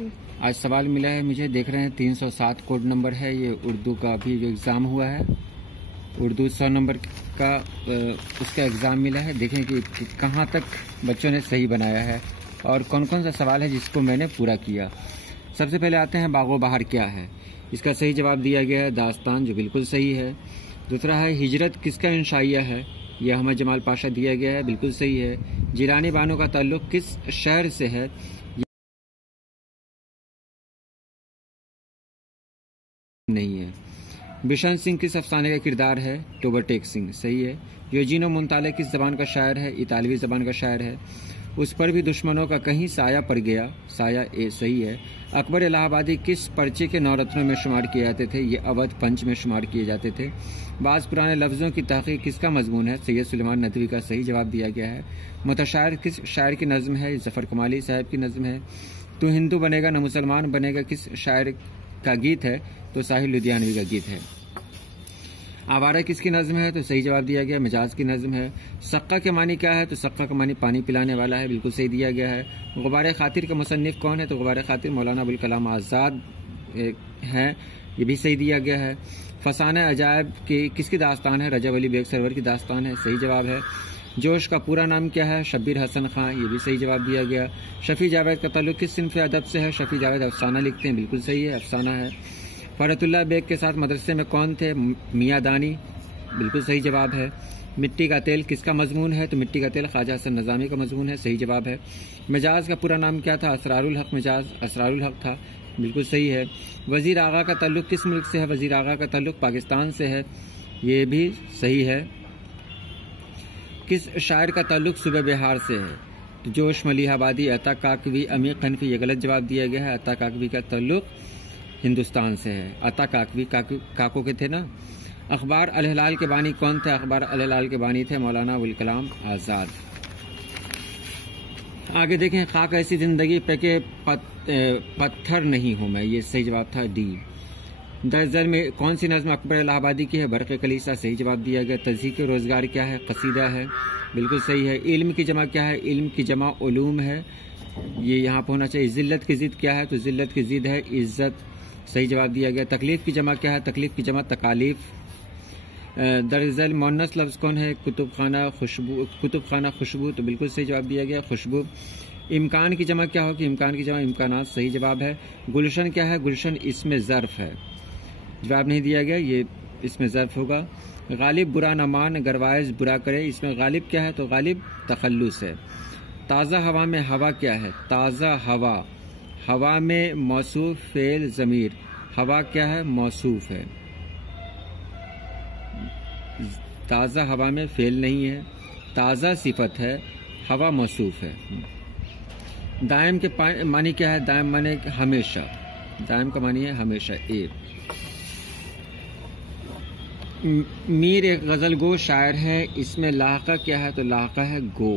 आज सवाल मिला है मुझे, देख रहे हैं 307 कोड नंबर है। ये उर्दू का अभी जो एग्ज़ाम हुआ है, उर्दू 100 नंबर का उसका एग्ज़ाम मिला है। देखें कि कहाँ तक बच्चों ने सही बनाया है और कौन कौन सा सवाल है जिसको मैंने पूरा किया। सबसे पहले आते हैं बागो बहार क्या है। इसका सही जवाब दिया गया है दास्तान, जो बिल्कुल सही है। दूसरा है हिजरत किसका इंशाइया है, यह अहमद जमाल पाशा दिया गया है, बिल्कुल सही है। जिलानी बानो का ताल्लुक किस शहर से है, नहीं है। बिशन सिंह किस अफसाने का किरदार है, टोबरटेक सिंह, सही है। योजीनो मुंताले किस जबान का शायर है, इतालवी जबान का शायर है। उस पर भी दुश्मनों का कहीं साया पड़ गया, साया ए, सही है। अकबर इलाहाबादी किस पर्चे के नौरत्नों में शुमार किए जाते थे, ये अवध पंच में शुमार किए जाते थे। बाज़ पुराने लफ्ज़ों की तहक़ीक़ किसका मजमून है, सैयद सुलेमान नदवी का, सही जवाब दिया गया है। मुतशायर किस शायर की नज़्म है, ज़फ़र कमाली साहब की नज़्म है। तू हिंदू बनेगा न मुसलमान बनेगा किस शायर का गीत है, तो साहिल लुधियानवी का गीत है। आवारा किसकी नज़्म है, तो सही जवाब दिया गया मिजाज की नज़्म है। सक्का के मानी क्या है, तो सक्का का मानी पानी पिलाने वाला है, बिल्कुल सही दिया गया है। गुबार खातिर का मुसन्निफ कौन है, तो गुबार खातिर मौलाना अबुल कलाम आज़ाद हैं, ये भी सही दिया गया है। फसाना अजायब की किसकी दास्तान है, रजब अली बेग सरवर की दास्तान है, सही जवाब है। जोश का पूरा नाम क्या है, शब्बीर हसन खां, ये भी सही जवाब दिया गया। शफ़ी जावेद का ताल्लुक किस सिन्फ़ अदब से है, शफ़ी जावेद अफसाना लिखते हैं, बिल्कुल सही है, अफसाना है। फरतुल्लाह बेग के साथ मदरसे में कौन थे, मियाँ दानी, बिल्कुल सही जवाब है। मिट्टी का तेल किसका मजमून है, तो मिट्टी का तेल ख्वाजा हसन नज़ामी का मजमून है, सही जवाब है। मिजाज का पूरा नाम क्या था, असरारुल हक मिजाज, असरारुल हक था, बिल्कुल सही है। वज़ीर आगा का ताल्लुक किस मुल्क से है, वज़ीर आगा का ताल्लुक पाकिस्तान से है, ये भी सही है। किस शायर का ताल्लुक सूबे बिहार से है, तो जोश मलिहाबादी, अता काकवी, अमीर खनफी, ये गलत जवाब दिया गया है। अता काकवी का ताल्लुक हिंदुस्तान से है। अता काकवी काको के थे ना। अखबार अल हिलाल के बानी कौन थे, अखबार अल हिलाल के बानी थे मौलाना अबुल कलाम आज़ाद। आगे देखें, खाक ऐसी जिंदगी पे के पत्थर नहीं हूँ मैं, ये सही जवाब था डी। दरअसल में कौन सी नज़्म अकबर इलाहाबादी की है, बरक़े कलीसा, सही जवाब दिया गया। तज़हीक़ रोज़गार क्या है, कसीदा है, बिल्कुल सही है। इल्म की जमा क्या है, इल्म की जमा उलूम है, ये यहाँ पर होना चाहिए। ज़िल्लत की ज़िद क्या है, तो ज़िल्लत की ज़िद है इज़्ज़त, सही जवाब दिया गया। तकलीफ़ की जमा क्या है, तकलीफ़ की जमा तकालीफ़। दरअसल मुअन्नस लफ्ज़ कौन है, कुतुब खाना खुशबू, तो बिल्कुल सही जवाब दिया गया, खुशबू। इम्कान की जमा क्या होगी, इम्कान की जमा इम्कानात, सही जवाब है। गुलशन क्या है, गुलशन इसमें ज़र्फ़ है, जवाब नहीं दिया गया, ये इसमें ज़र्फ़ होगा। गालिब बुरा न मान गरवाइज़ बुरा करे, इसमें गालिब क्या है, तो गालिब तखल्लुस है। ताज़ा हवा में हवा क्या है, ताज़ा हवा, हवा में मौसूफ फेल ज़मीर, हवा क्या है, मौसूफ है। ताज़ा हवा में फेल नहीं है, ताज़ा सिफत है, हवा मौसूफ है। दायम के मानी क्या है, दायम माने हमेशा, दायम का मानी है हमेशा, एक। मीर एक गज़ल गो शायर है, इसमें लाहका क्या है, तो लाहका है गो,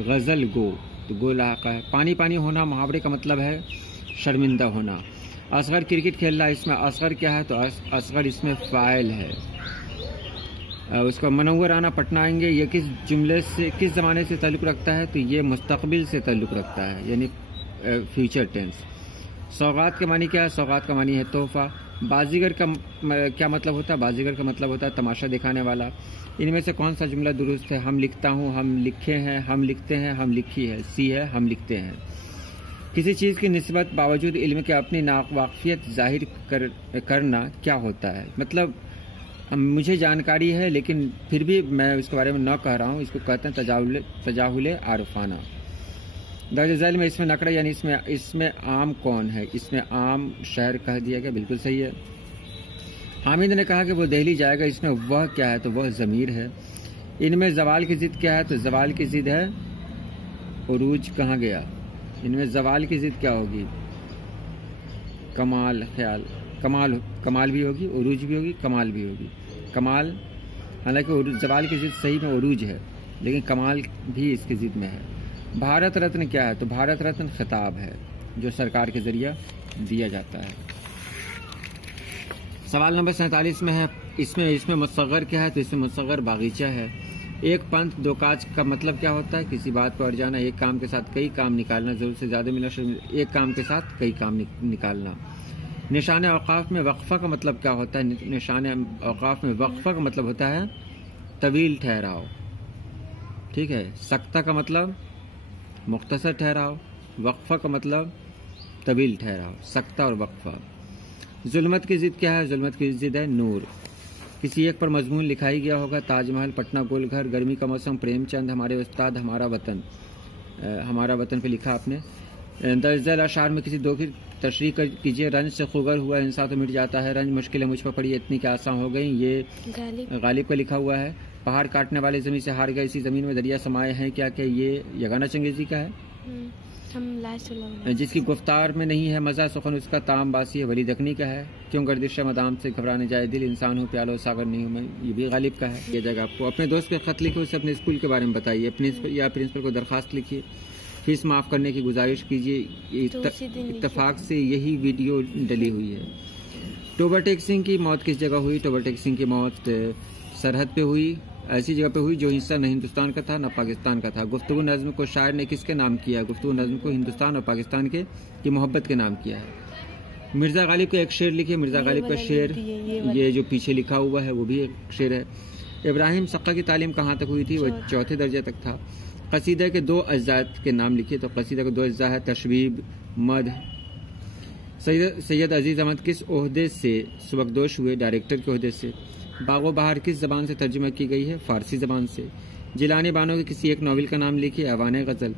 गज़ल गो, तो गो लाहका है। पानी पानी होना मुहावरे का मतलब है शर्मिंदा होना। असगर क्रिकेट खेल रहा है, इसमें असगर क्या है, तो असगर इसमें फ़ाइल है। उसका मनव्वर आना पटना आएंगे, ये किस जुमले से, किस ज़माने से ताल्लुक़ रखता है, तो ये मुस्तक़बिल से ताल्लुक़ रखता है, यानी फ्यूचर टेंस। सौगात का मानी क्या है, सौगात का मानी है तोहफ़ा। बाजीगर का क्या मतलब होता है, बाजीगर का मतलब होता है तमाशा दिखाने वाला। इनमें से कौन सा जुमला दुरुस्त है, हम लिखता हूँ, हम लिखे हैं, हम लिखते हैं, हम लिखी है, सी है, हम लिखते हैं। किसी चीज़ की निस्बत बावजूद इल्म के अपनी नावाकिफियत जाहिर करना क्या होता है, मतलब मुझे जानकारी है लेकिन फिर भी मैं इसके बारे में न कह रहा हूँ, इसको कहते हैं तजाहुल आरफाना। दर्ज झैल में इसमें नकड़ा यानी इसमें आम कौन है, इसमें आम शहर कह दिया गया, बिल्कुल सही है। हामिद ने कहा कि वो दिल्ली जाएगा, इसमें वह क्या है, तो वह ज़मीर है। इनमें ज़वाल की ज़िद क्या है, तो ज़वाल की ज़िद है उरूज कहाँ गया, इनमें ज़वाल की ज़िद क्या होगी, कमाल, ख्याल, कमाल भी होगी, उरूज भी होगी, कमाल भी होगी। कमाल, हालांकि ज़वाल की ज़िद सही में उरूज है, लेकिन कमाल भी इसकी ज़िद में है। भारत रत्न क्या है, तो भारत रत्न खिताब है जो सरकार के जरिए दिया जाता है। सवाल नंबर 47 में है, इसमें मुसग़्ग़र क्या है, तो इसमें मुसग़्ग़र बागीचा है। एक पंथ दो काज का मतलब क्या होता है? किसी बात पर अड़ जाना, एक काम के साथ कई काम निकालना, जरूरत से ज़्यादा मिलना, एक काम के साथ कई काम निकालना। निशान औकाफ में वक्फा का मतलब क्या होता है? निशान औकाफ में वक्फा का मतलब होता है तवील ठहराव, ठीक है। सख्ता का मतलब मुख्तसर ठहराव, वक्फा का मतलब तवील ठहराव, सख्ता और वक्फा। जुल्मत की जिद क्या है? जुल्मत की जिद है नूर। किसी एक पर मजमून लिखा ही गया होगा, ताजमहल, पटना गोल घर, गर्मी का मौसम, प्रेमचंद, हमारे उस्ताद, हमारा वतन। हमारा वतन पे लिखा आपने। दर्जल अशार में किसी दो की तशरीह कीजिए। रंज से खुगर हुआ इंसान तो मिट जाता है, रंज मुश्किलें मुझ पर पड़ी इतनी कि आसान हो गई, ये गालिब का लिखा हुआ है। पहाड़ काटने वाले ज़मीन से हार गए, इसी ज़मीन में दरिया समाये हैं क्या, क्या ये यगाना चंगेजी का है। जिसकी गुफ्तार में नहीं है मज़ा, सुखन उसका ताम बासी है, वली दखनी का है। क्यों गर्दिश मदाम से घबराने जाए दिल, इंसान हूँ प्यालो सागर नहीं हूँ मैं, ये भी गालिब का है। ये जगह आपको अपने दोस्त के खत लिखे, उसे अपने स्कूल के बारे में बताइए, प्रिंसिपल को दरखास्त लिखिए, फीस माफ़ करने की गुजारिश कीजिए। इत्तफाक से यही वीडियो डली हुई है। टोबरटेक सिंह की मौत किस जगह हुई? टोबरटेक सिंह की मौत सरहद पे हुई, ऐसी जगह पे हुई जो हिस्सा न हिंदुस्तान का था न पाकिस्तान का था। गुफ्तगू नज़्म को शायर ने किसके नाम किया? गुफ्तगू नज़्म को हिंदुस्तान और पाकिस्तान के की मोहब्बत के नाम किया है। मिर्ज़ा गालिब का एक शेर लिखिए। मिर्ज़ा गालिब का शेर ये जो पीछे लिखा हुआ है वो भी एक शेर है। इब्राहिम सक्का की तालीम कहाँ तक हुई थी? वह चौथे दर्जे तक था। कसीदा के दो अज्जा के नाम लिखिए। तो कसीदा के दो अज्जा है तशबीब, मद। सैयद अजीज़ अहमद किस ओहदे से सुबकदोश हुए? डायरेक्टर के ओहदे से। बागो बहार किस ज़बान से तर्जुमा की गई है? फ़ारसी ज़बान से। जिलानी बानो के किसी एक नावल का नाम लिखिए। अवाने गज़ल।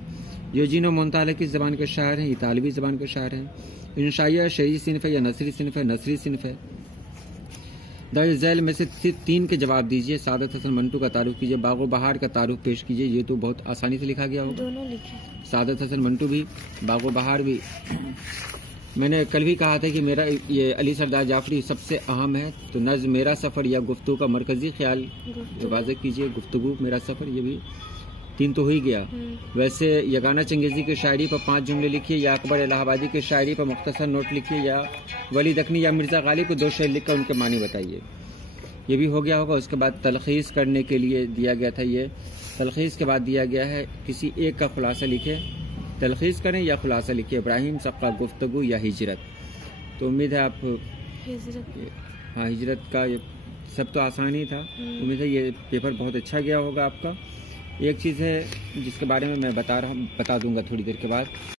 यूजीनो मोंताले किस ज़बान के शायर हैं? इतालवी ज़बान के शायर हैं। इंशाइया शहरी सिनफ है या नसरी सिनफ है? नसरी सिनफ है। दर्ज झैल में से तीन के जवाब दीजिए। सादत हसन मंटू का तारुफ कीजिए, बागो बहार का तारुफ पेश कीजिए। ये तो बहुत आसानी से लिखा गया होगा, दोनों लिखे। सादत हसन मंटू भी, बागो बहार भी। मैंने कल भी कहा था कि मेरा ये अली सरदार जाफरी सबसे अहम है। तो नज़्म मेरा सफ़र या गुफ्तगू का मरकजी ख्याल वाज़ेह कीजिए। गुफ्तगू मेरा सफ़र, ये भी तीन तो हो ही गया। वैसे यगाना चंगेजी की शायरी पर 5 जुमले लिखिए, या अकबर इलाहाबादी की शायरी पर मुख्तसर नोट लिखिए, या वली दखनी या मिर्ज़ा गालिब को 2 शेर लिखकर उनके मानी बताइए। ये भी हो गया होगा। उसके बाद तलखीस करने के लिए दिया गया था। ये तलखीस के बाद दिया गया है किसी एक का खुलासा लिखे। तलखीस करें या खुलासा लिखिए। इब्राहिम सक्का गुफ्तगू या हिजरत। तो उम्मीद है आप हाँ हिजरत का ये सब तो आसान ही था। उम्मीद है ये पेपर बहुत अच्छा गया होगा आपका। एक चीज़ है जिसके बारे में मैं बता दूंगा थोड़ी देर के बाद।